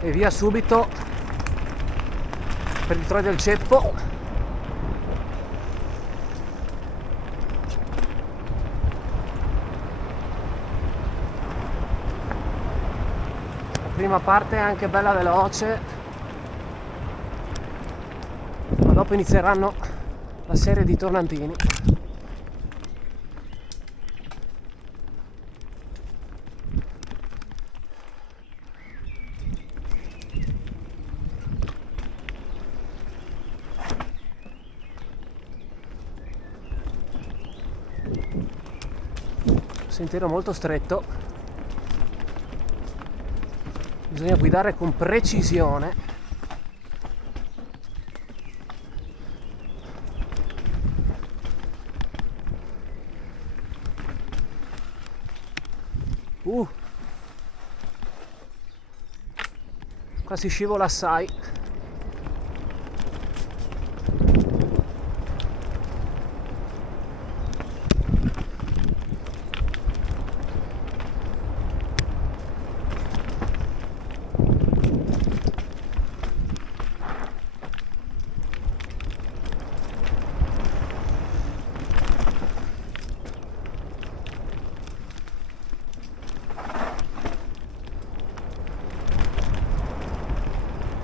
e via subito per il Troia del Ceppo. La prima parte è anche bella veloce, ma dopo inizieranno la serie di tornantini. Sentiero molto stretto, bisogna guidare con precisione. Qua si scivola assai.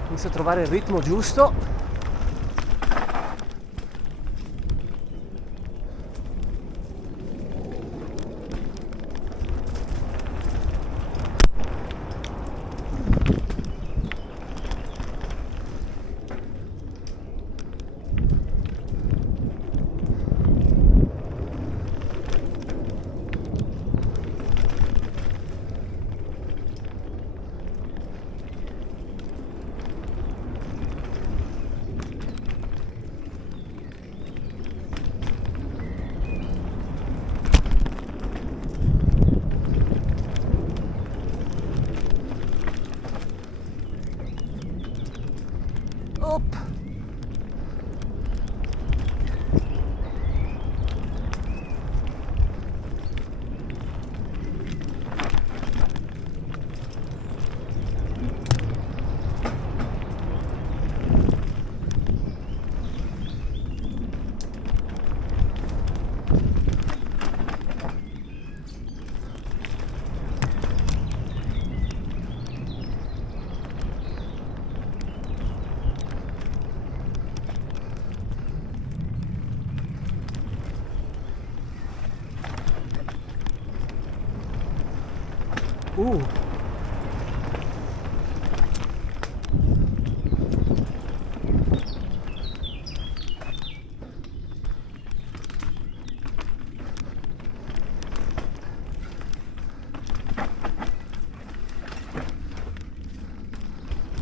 Inizio a trovare il ritmo giusto. Op.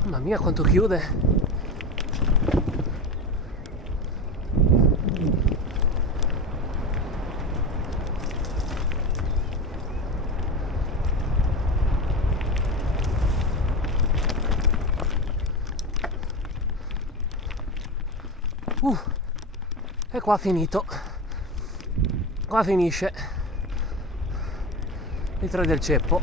Mamma mia quanto chiude. E qua finito. Qua finisce il Troia del Ceppo.